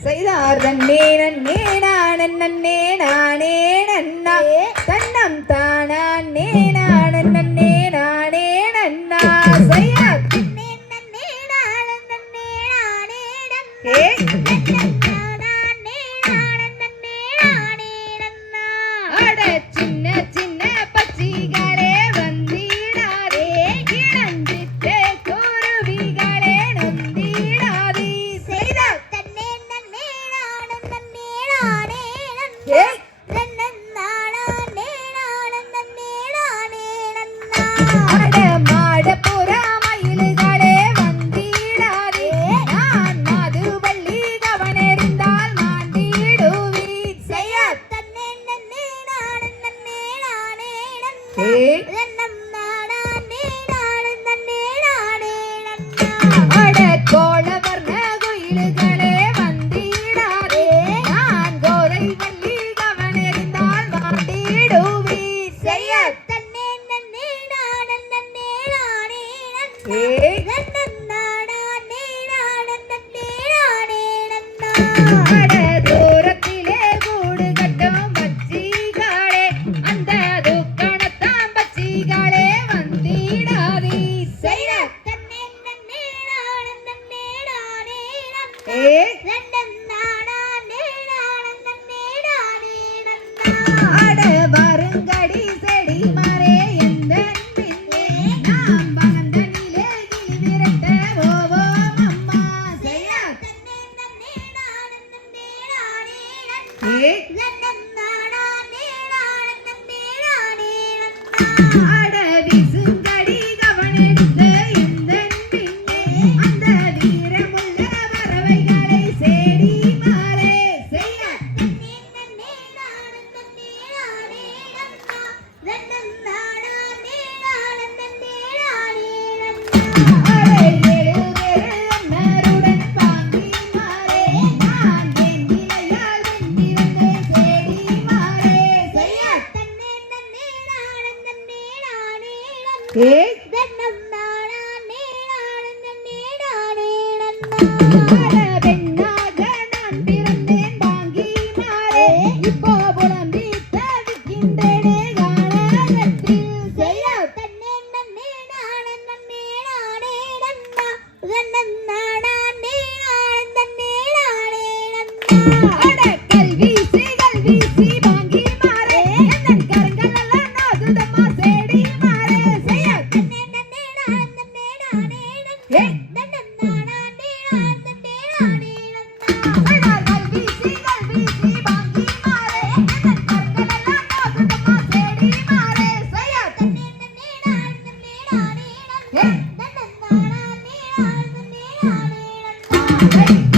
செய்தார் தன்னே நன்னே நானன் நன்னே நானே நன்னா தன்னம் தானே நானன் நன்னே நானே நன்னா செய்யார் தன்னே நன்னே நானன் நன்னே நானே நன்னா தானே நானன் நன்னே நானே நன்னா அட சின்ன சின்ன பச்சிகளே வந்திடாதே இளஞ்சிட்டு குருவிகளே நந்திடாதே செய்தார் தன்னே நன்னே நானன் நன்னே நானே நன்னா தன்னன் தானே நானன் நன்னே நானே நன்னா அட மாட புற மயில்களே வந்திடாதே நான் மதுவள்ளி கவனெறிந்தால் மாண்டிடுவீர் செய்யார் தன்னே நன்னே நானன் நன்னே நானே நன்னா தன்னம் தானே நானன் நன்னே நானே நன்னா அட கோளவர்ண குயில்களே வந்திடாதே நான் கோதை வள்ளி கவனெறிந்தால் மாண்டிடுவீர் செய்யார் தன்னே நன்னே நானன் நன்னே நானே நன்னா தன்னன் தானே நானன் நன்னே நானே நன்னா அட தூரத்திலே கூடு கட்டும் பச்சிகளே அந்த துக்கணத்தாம் பச்சிகளே வந்திடாதே செய்யார் தன்னே நன்னே நானன் நன்னே நானே நன்னா தன்னன் தானே நானன் நன்னே நானே நன்னா அட வருங்கடி செடி மரே எந்தன் பின்னே நாம் வந்தனிலே கிளி விரட்ட போவோம் அம்மா செய்யார் தன்னே நன்னே நானன் நன்னே நானே நன்னா தன்னன் தானே நானன் நன்னே நானே நன்னா அட விசுங்கடி கவனெடுத்து எந்தன் பின்னே அந்த வீரமுள்ள பறவைகளை சேடி மாறே செய்யார் தன்னே நன்னே நானன் நன்னே நானே நன்னா தன்னன் தானே நானன் நன்னே நானே நன்னா அட எழுவேறு அன்னருடன் பாங்கி மாறே நான் வெண்ணிலையால் வென்றிருந்தே சேடி மாறே செய்யார் தன்னே நன்னே நானன் நன்னே நானே நன்னா தன்னம் தானே நானன் நன்னே நானே நன்னா அட பெண்ணாக நான் பிறந்தேன் பாங்கி மாறே இப்போ புலம்பி தவிக்கின்றேனே கானகத்தில் செய்யார் தன்னே நன்னே நானன் நன்னே நானே நன்னா தன்னன் தானே நானன் நன்னே நானே நன்னா அட கல்வீசி பாங்கி மாறே எந்தன் கரங்கள் எல்லாம் நாதுதம்மா சேடி மாறே செய்யார் தன்னே நன்னே நானன் நன்னே நானே நன்னா தன்னன் தானே நானன் நன்னே நானே நன்னா அட கல்வீசி பாங்கி மாறே எந்தன் கரங்கள் எல்லாம் நாதுதம்மா சேடி மாறே செய்யார் தன்னே நன்னே நானன் நன்னே நானே நன்னா தன்னன் தானே நானன் நன்னே நானே நன்னா